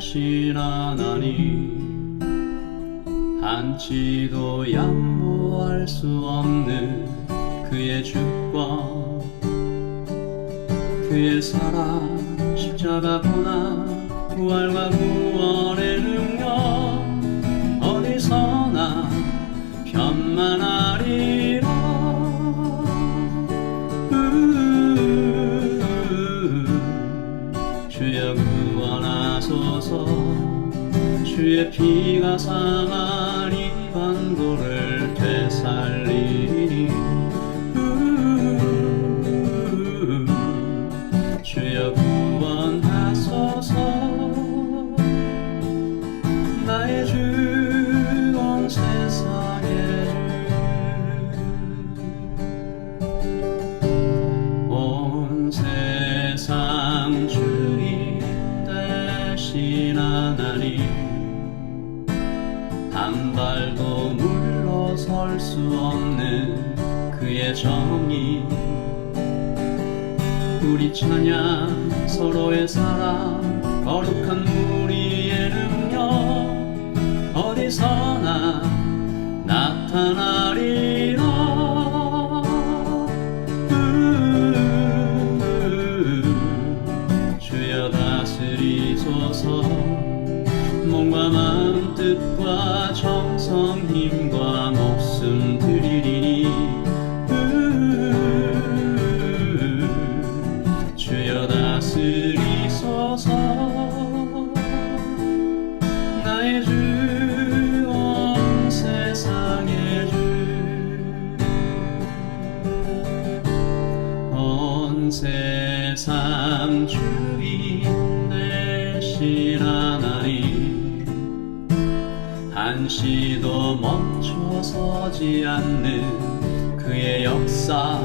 되신 하나님, 한치도 양보할 수 없는 그의 주권, 그의 사랑, 십자가 고난, 부활과 구원의 능력, 어디서나 편만하리라. 주여 구원하소서. 주의 피가 상한 이 반도를 되살리니. 주여 구원하소서. 나의 주, 온 세상의 주, 온 세상 주인 되신 하나님, 한 발도 물러설 수 없는 그의 정의, 우리 찬양, 서로의 사랑, 거룩한 우리의 능력, 어디서나 나타나리라. 주여 다스리소서. 몸과 마음, 뜻과 정성, 힘과 목숨 드리리니. 주여 다스리소서. 나의 주, 온 세상의 주, 온 세상 주인 되신 하나님, 한시도 멈춰서지 않는 그의 역사,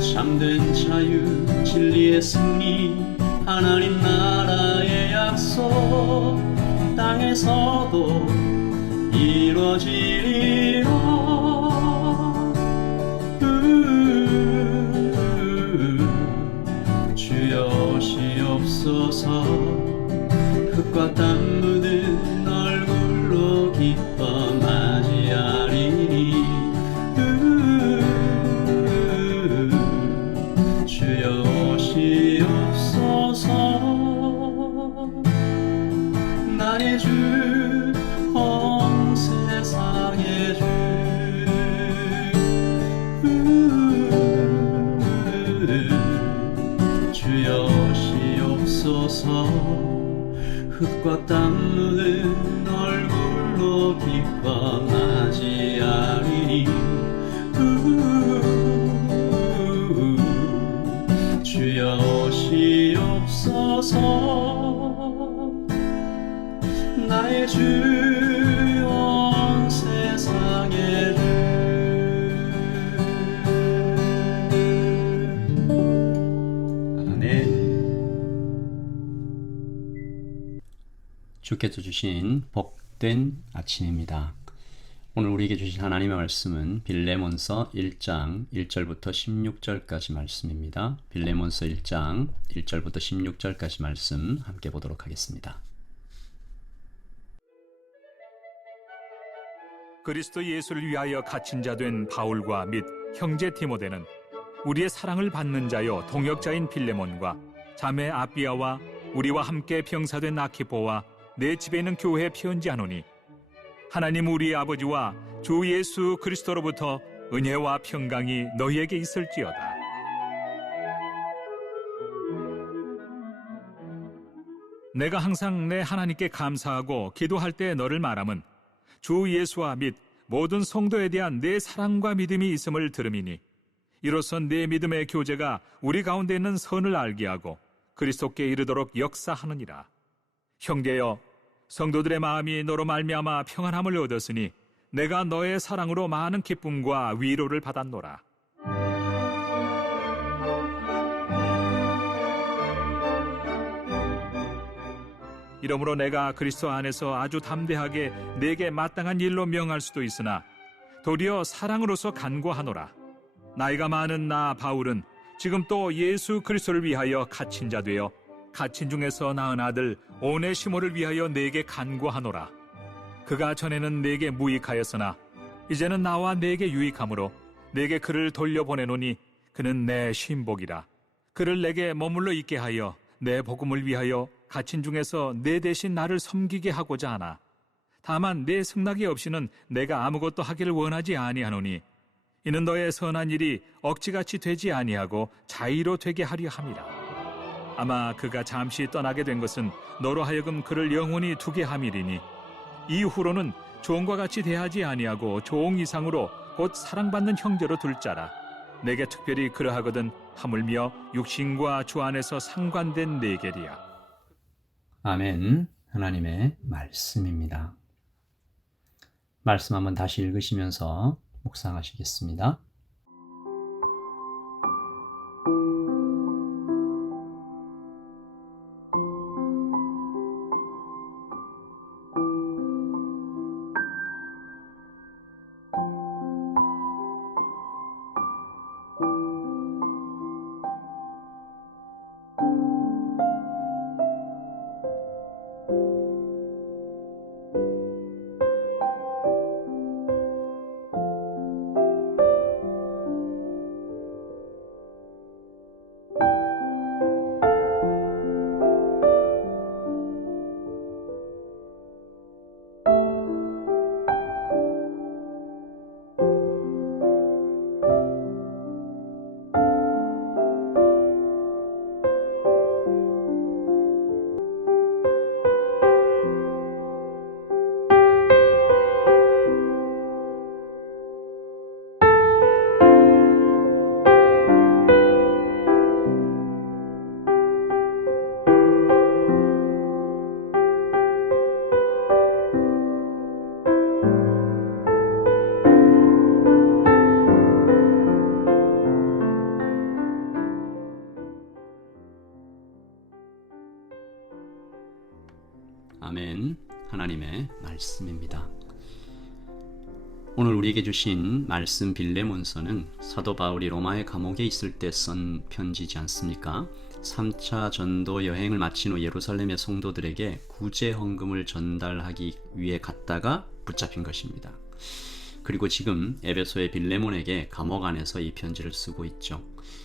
참된 자유, 진리의 승리, 하나님 나라의 약속, 땅에서도 이루어지리라. 주여 오시옵소서. 흙과 땀 묻은 얼굴로 기뻐 맞이하리니. 주여 오시옵소서. 나의 주, 온 세상의 주, 주여 오시옵소서. 흙과 땀 묻은 얼굴로 기뻐 맞이하리니. 주여 오시옵소서. 나의 주, 온 세상의 주. 아멘. 주께서 주신 복된 아침입니다. 오늘 우리에게 주신 하나님의 말씀은 빌레몬서 1장 1절부터 16절까지 말씀입니다. 빌레몬서 1장 1절부터 16절까지 말씀 함께 보도록 하겠습니다. 그리스도 예수를 위하여 갇힌 자 된 바울과 및 형제 디모데는 우리의 사랑을 받는 자요 동역자인 빌레몬과 자매 아비아와 우리와 함께 병사된 아키포와 내 집에 있는 교회에 편지하노니, 하나님 우리의 아버지와 주 예수 그리스도로부터 은혜와 평강이 너희에게 있을지어다. 내가 항상 내 하나님께 감사하고 기도할 때 너를 말함은 주 예수와 및 모든 성도에 대한 내 사랑과 믿음이 있음을 들음이니, 이로써 내 믿음의 교제가 우리 가운데 있는 선을 알게 하고 그리스도께 이르도록 역사하느니라. 형제여, 성도들의 마음이 너로 말미암아 평안함을 얻었으니 내가 너의 사랑으로 많은 기쁨과 위로를 받았노라. 이러므로 내가 그리스도 안에서 아주 담대하게 내게 마땅한 일로 명할 수도 있으나 도리어 사랑으로서 간구하노라. 나이가 많은 나 바울은 지금 또 예수 그리스도를 위하여 갇힌 자 되어 갇힌 중에서 낳은 아들 오네시모를 위하여 내게 간구하노라. 그가 전에는 내게 무익하였으나 이제는 나와 내게 유익하므로 내게 그를 돌려보내노니 그는 내 신복이라. 그를 내게 머물러 있게 하여 내 복음을 위하여 갇힌 중에서 내 대신 나를 섬기게 하고자 하나. 다만 내 승낙이 없이는 내가 아무것도 하기를 원하지 아니하노니 이는 너의 선한 일이 억지같이 되지 아니하고 자의로 되게 하려 함이라. 아마 그가 잠시 떠나게 된 것은 너로 하여금 그를 영원히 두게 함이리니 이후로는 종과 같이 대하지 아니하고 종 이상으로 곧 사랑받는 형제로 둘 자라. 내게 특별히 그러하거든 하물며 육신과 주 안에서 상관된 내겔이야. 아멘. 하나님의 말씀입니다. 말씀 한번 다시 읽으시면서 묵상하시겠습니다. 아멘. 하나님의 말씀입니다. 오늘 우리에게 주신 말씀 빌레몬서는 사도 바울이 로마의 감옥에 있을 때 쓴 편지지 않습니까? 3차 전도 여행을 마친 후 예루살렘의 성도들에게 구제 헌금을 전달하기 위해 갔다가 붙잡힌 것입니다. 그리고 지금 에베소의 빌레몬에게 감옥 안에서 이 편지를 쓰고 있죠.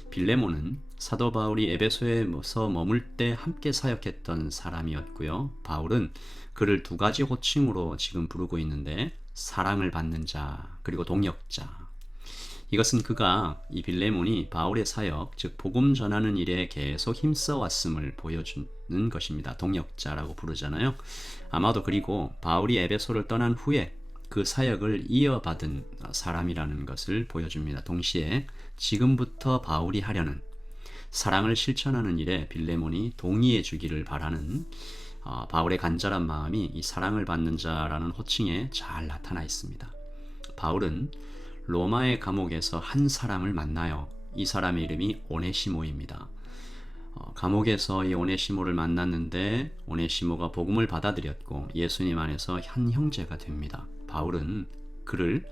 빌레몬은 사도 바울이 에베소에서 머물 때 함께 사역했던 사람이었고요. 바울은 그를 두 가지 호칭으로 지금 부르고 있는데 사랑을 받는 자 그리고 동역자. 이것은 그가 이 빌레몬이 바울의 사역 즉 복음 전하는 일에 계속 힘써 왔음을 보여주는 것입니다. 동역자라고 부르잖아요. 아마도 그리고 바울이 에베소를 떠난 후에 그 사역을 이어받은 사람이라는 것을 보여줍니다. 동시에 지금부터 바울이 하려는 사랑을 실천하는 일에 빌레몬이 동의해 주기를 바라는 바울의 간절한 마음이 이 사랑을 받는 자라는 호칭에 잘 나타나 있습니다. 바울은 로마의 감옥에서 한 사람을 만나요. 이 사람의 이름이 오네시모입니다. 감옥에서 이 오네시모를 만났는데 오네시모가 복음을 받아들였고 예수님 안에서 한 형제가 됩니다. 바울은 그를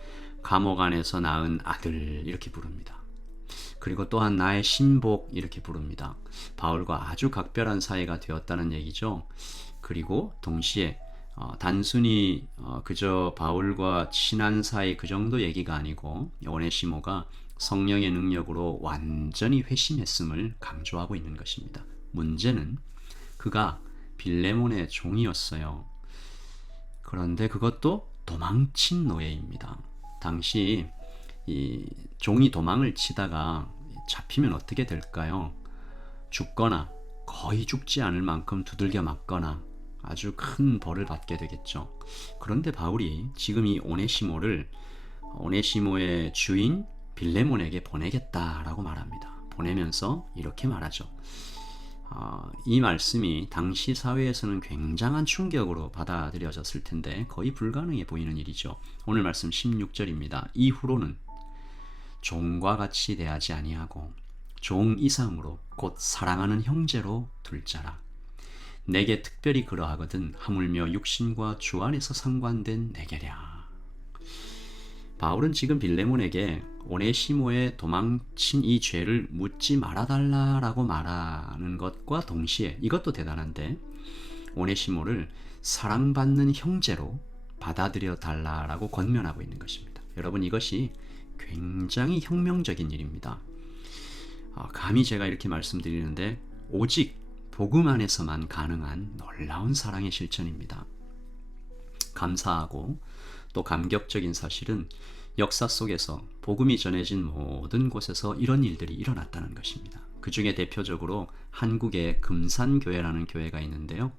감옥 안에서 낳은 아들 이렇게 부릅니다. 그리고 또한 나의 신복 이렇게 부릅니다. 바울과 아주 각별한 사이가 되었다는 얘기죠. 그리고 동시에 단순히 그저 바울과 친한 사이 그 정도 얘기가 아니고 오네시모가 성령의 능력으로 완전히 회심했음을 강조하고 있는 것입니다. 문제는 그가 빌레몬의 종이었어요. 그런데 그것도 도망친 노예입니다. 당시 이 종이 도망을 치다가 잡히면 어떻게 될까요? 죽거나 거의 죽지 않을 만큼 두들겨 맞거나 아주 큰 벌을 받게 되겠죠. 그런데 바울이 지금 이 오네시모의 주인 빌레몬에게 보내겠다라고 말합니다. 보내면서 이렇게 말하죠. 이 말씀이 당시 사회에서는 굉장한 충격으로 받아들여졌을 텐데 거의 불가능해 보이는 일이죠. 오늘 말씀 16절입니다. 이후로는 종과 같이 대하지 아니하고 종 이상으로 곧 사랑하는 형제로 둘 자라. 내게 특별히 그러하거든 하물며 육신과 주 안에서 상관된 내게랴. 바울은 지금 빌레몬에게 오네시모의 도망친 이 죄를 묻지 말아달라라고 말하는 것과 동시에, 이것도 대단한데, 오네시모를 사랑받는 형제로 받아들여 달라라고 권면하고 있는 것입니다. 여러분, 이것이 굉장히 혁명적인 일입니다. 감히 제가 이렇게 말씀드리는데 오직 복음 안에서만 가능한 놀라운 사랑의 실천입니다. 감사하고 또 감격적인 사실은 역사 속에서 복음이 전해진 모든 곳에서 이런 일들이 일어났다는 것입니다. 그 중에 대표적으로 한국의 금산교회라는 교회가 있는데요.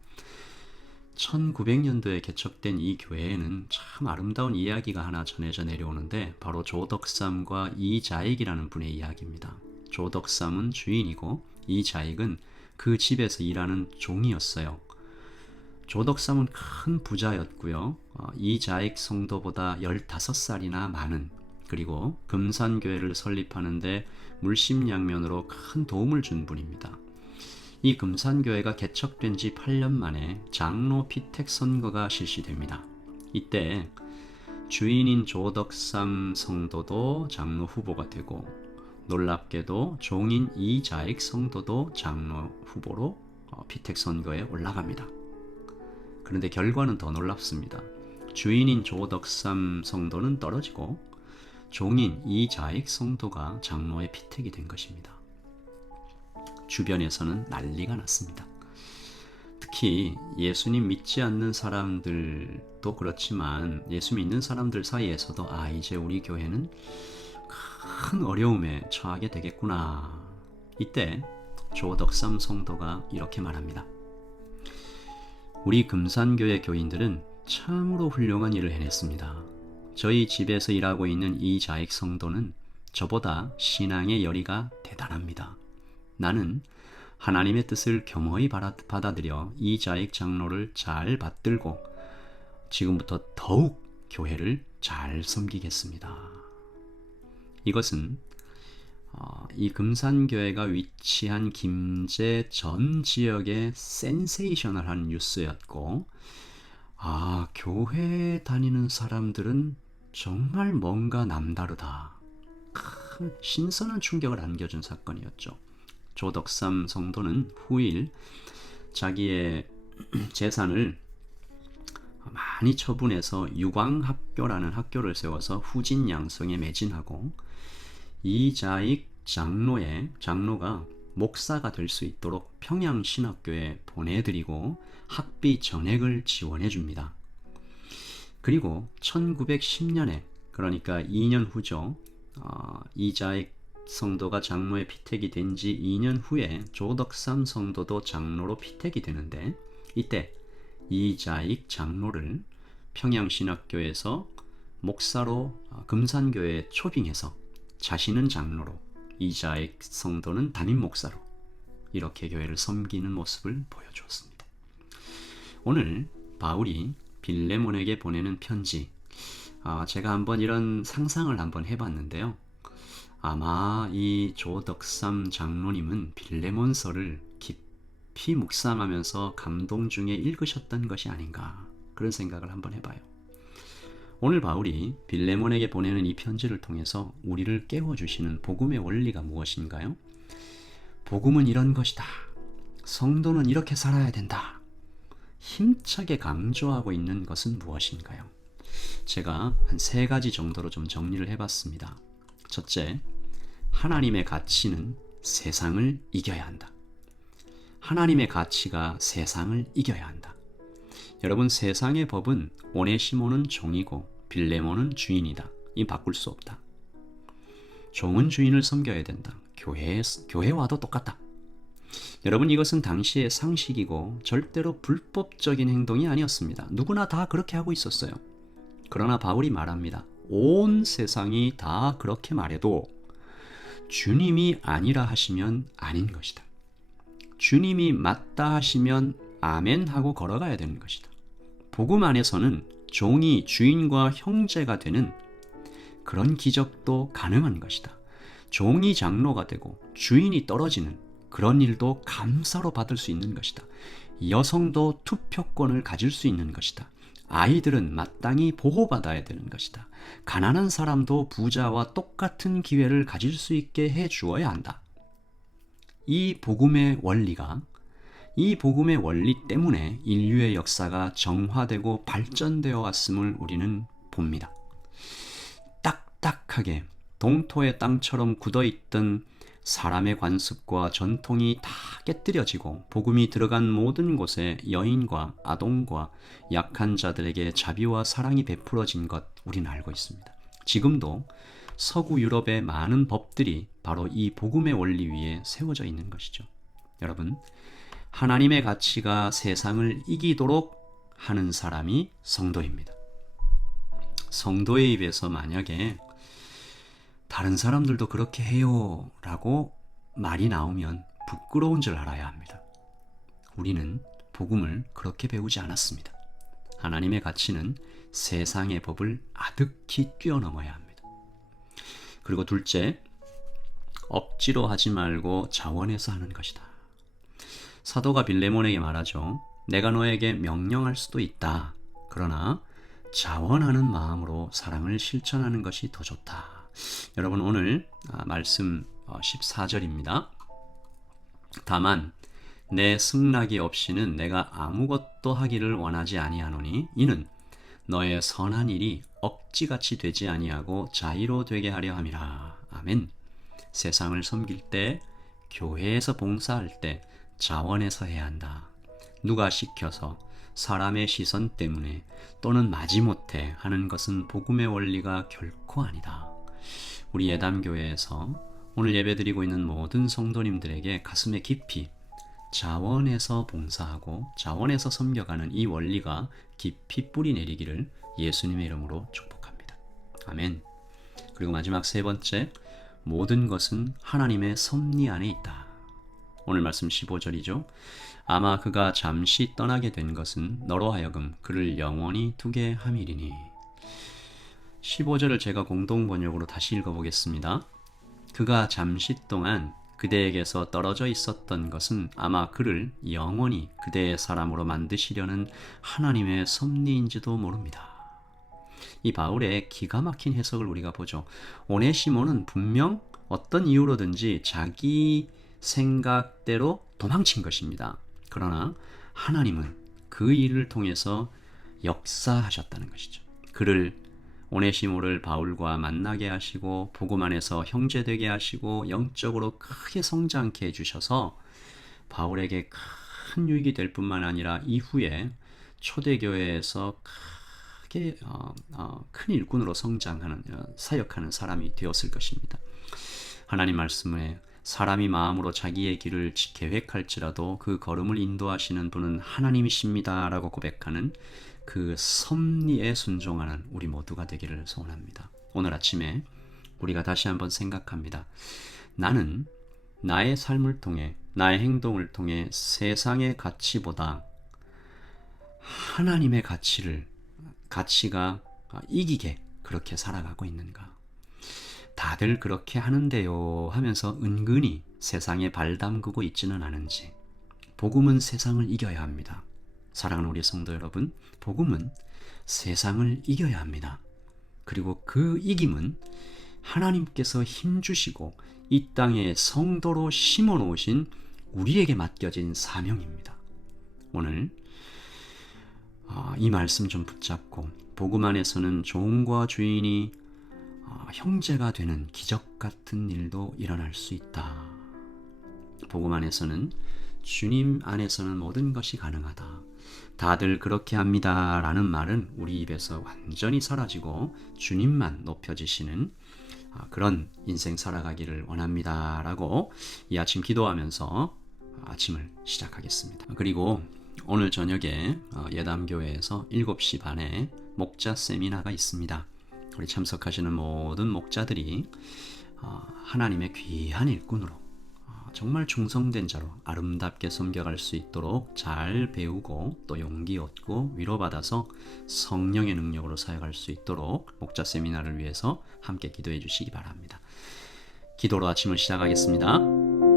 1900년도에 개척된 이 교회에는 참 아름다운 이야기가 하나 전해져 내려오는데, 바로 조덕삼과 이자익이라는 분의 이야기입니다. 조덕삼은 주인이고 이자익은 그 집에서 일하는 종이었어요. 조덕삼은 큰 부자였고요. 이자익 성도보다 15살이나 많은, 그리고 금산교회를 설립하는데 물심양면으로 큰 도움을 준 분입니다. 이 금산교회가 개척된 지 8년 만에 장로 피택 선거가 실시됩니다. 이때 주인인 조덕삼 성도도 장로 후보가 되고, 놀랍게도 종인 이자익 성도도 장로 후보로 피택 선거에 올라갑니다. 그런데 결과는 더 놀랍습니다. 주인인 조덕삼 성도는 떨어지고 종인 이자익 성도가 장로에 피택이 된 것입니다. 주변에서는 난리가 났습니다. 특히 예수님 믿지 않는 사람들도 그렇지만 예수 믿는 사람들 사이에서도 이제 우리 교회는 큰 어려움에 처하게 되겠구나. 이때 조덕삼 성도가 이렇게 말합니다. 우리 금산교회 교인들은 참으로 훌륭한 일을 해냈습니다. 저희 집에서 일하고 있는 이자익 성도는 저보다 신앙의 열의가 대단합니다. 나는 하나님의 뜻을 겸허히 받아들여 이자익 장로를 잘 받들고 지금부터 더욱 교회를 잘 섬기겠습니다. 이것은 이 금산교회가 위치한 김제 전 지역의 센세이셔널한 뉴스였고, 교회에 다니는 사람들은 정말 뭔가 남다르다. 큰 신선한 충격을 안겨준 사건이었죠. 조덕삼 성도는 후일 자기의 재산을 많이 처분해서 유광학교라는 학교를 세워서 후진 양성에 매진하고, 이자익 장로가 목사가 될 수 있도록 평양신학교에 보내드리고 학비 전액을 지원해 줍니다. 그리고 1910년에, 그러니까 2년 후죠. 이자익 성도가 장로에 피택이 된 지 2년 후에 조덕삼 성도도 장로로 피택이 되는데, 이때 이자익 장로를 평양신학교에서 목사로 금산교회에 초빙해서 자신은 장로로, 이자익 성도는 담임 목사로 이렇게 교회를 섬기는 모습을 보여주었습니다. 오늘 바울이 빌레몬에게 보내는 편지, 제가 한번 이런 상상을 한번 해봤는데요. 아마 이 조덕삼 장로님은 빌레몬서를 깊이 묵상하면서 감동 중에 읽으셨던 것이 아닌가, 그런 생각을 한번 해봐요. 오늘 바울이 빌레몬에게 보내는 이 편지를 통해서 우리를 깨워주시는 복음의 원리가 무엇인가요? 복음은 이런 것이다. 성도는 이렇게 살아야 된다. 힘차게 강조하고 있는 것은 무엇인가요? 제가 한 3가지 정도로 좀 정리를 해봤습니다. 첫째, 하나님의 가치는 세상을 이겨야 한다. 하나님의 가치가 세상을 이겨야 한다. 여러분, 세상의 법은 오네시모는 종이고 빌레몬은 주인이다. 이 바꿀 수 없다. 종은 주인을 섬겨야 된다. 교회와도 똑같다. 여러분, 이것은 당시의 상식이고 절대로 불법적인 행동이 아니었습니다. 누구나 다 그렇게 하고 있었어요. 그러나 바울이 말합니다. 온 세상이 다 그렇게 말해도 주님이 아니라 하시면 아닌 것이다. 주님이 맞다 하시면 아멘 하고 걸어가야 되는 것이다. 복음 안에서는 종이 주인과 형제가 되는 그런 기적도 가능한 것이다. 종이 장로가 되고 주인이 떨어지는 그런 일도 감사로 받을 수 있는 것이다. 여성도 투표권을 가질 수 있는 것이다. 아이들은 마땅히 보호받아야 되는 것이다. 가난한 사람도 부자와 똑같은 기회를 가질 수 있게 해 주어야 한다. 이 복음의 원리 때문에 인류의 역사가 정화되고 발전되어 왔음을 우리는 봅니다. 딱딱하게 동토의 땅처럼 굳어있던 사람의 관습과 전통이 다 깨뜨려지고 복음이 들어간 모든 곳에 여인과 아동과 약한 자들에게 자비와 사랑이 베풀어진 것 우리는 알고 있습니다. 지금도 서구 유럽의 많은 법들이 바로 이 복음의 원리 위에 세워져 있는 것이죠. 여러분, 하나님의 가치가 세상을 이기도록 하는 사람이 성도입니다. 성도의 입에서 만약에 다른 사람들도 그렇게 해요 라고 말이 나오면 부끄러운 줄 알아야 합니다. 우리는 복음을 그렇게 배우지 않았습니다. 하나님의 가치는 세상의 법을 아득히 뛰어넘어야 합니다. 그리고 둘째, 억지로 하지 말고 자원해서 하는 것이다. 사도가 빌레몬에게 말하죠. 내가 너에게 명령할 수도 있다. 그러나 자원하는 마음으로 사랑을 실천하는 것이 더 좋다. 여러분, 오늘 말씀 14절입니다. 다만 내 승낙이 없이는 내가 아무것도 하기를 원하지 아니하노니 이는 너의 선한 일이 억지같이 되지 아니하고 자의로 되게 하려 함이라. 아멘. 세상을 섬길 때, 교회에서 봉사할 때 자원해서 해야 한다. 누가 시켜서 사람의 시선 때문에 또는 마지못해 하는 것은 복음의 원리가 결코 아니다. 우리 예담교회에서 오늘 예배드리고 있는 모든 성도님들에게 가슴에 깊이 자원해서 봉사하고 자원해서 섬겨가는 이 원리가 깊이 뿌리 내리기를 예수님의 이름으로 축복합니다. 아멘. 그리고 마지막 세 번째, 모든 것은 하나님의 섭리 안에 있다. 오늘 말씀 15절이죠. 아마 그가 잠시 떠나게 된 것은 너로 하여금 그를 영원히 두게 함이리니. 15절을 제가 공동 번역으로 다시 읽어보겠습니다. 그가 잠시 동안 그대에게서 떨어져 있었던 것은 아마 그를 영원히 그대의 사람으로 만드시려는 하나님의 섭리인지도 모릅니다. 이 바울의 기가 막힌 해석을 우리가 보죠. 오네시모는 분명 어떤 이유로든지 자기 생각대로 도망친 것입니다. 그러나 하나님은 그 일을 통해서 역사하셨다는 것이죠. 오네시모를 바울과 만나게 하시고 복음 안에서 형제되게 하시고 영적으로 크게 성장케 해주셔서 바울에게 큰 유익이 될 뿐만 아니라 이후에 초대교회에서 크게 큰 일꾼으로 성장하는 사역하는 사람이 되었을 것입니다. 하나님 말씀에 사람이 마음으로 자기의 길을 계획할지라도 그 걸음을 인도하시는 분은 하나님이십니다 라고 고백하는 그 섭리에 순종하는 우리 모두가 되기를 소원합니다. 오늘 아침에 우리가 다시 한번 생각합니다. 나는 나의 삶을 통해, 나의 행동을 통해 세상의 가치보다 하나님의 가치가 이기게 그렇게 살아가고 있는가? 다들 그렇게 하는데요 하면서 은근히 세상에 발 담그고 있지는 않은지. 복음은 세상을 이겨야 합니다. 사랑하는 우리 성도 여러분, 복음은 세상을 이겨야 합니다. 그리고 그 이김은 하나님께서 힘주시고 이 땅에 성도로 심어 놓으신 우리에게 맡겨진 사명입니다. 오늘 이 말씀 좀 붙잡고 복음 안에서는 종과 주인이 형제가 되는 기적 같은 일도 일어날 수 있다. 복음 안에서는 주님 안에서는 모든 것이 가능하다. 다들 그렇게 합니다 라는 말은 우리 입에서 완전히 사라지고 주님만 높여지시는 그런 인생 살아가기를 원합니다 라고 이 아침 기도하면서 아침을 시작하겠습니다. 그리고 오늘 저녁에 예담교회에서 7시 반에 목자 세미나가 있습니다. 우리 참석하시는 모든 목자들이 하나님의 귀한 일꾼으로 정말 충성된 자로 아름답게 섬겨갈 수 있도록 잘 배우고 또 용기 얻고 위로받아서 성령의 능력으로 사역할 수 있도록 목자 세미나를 위해서 함께 기도해 주시기 바랍니다. 기도로 아침을 시작하겠습니다.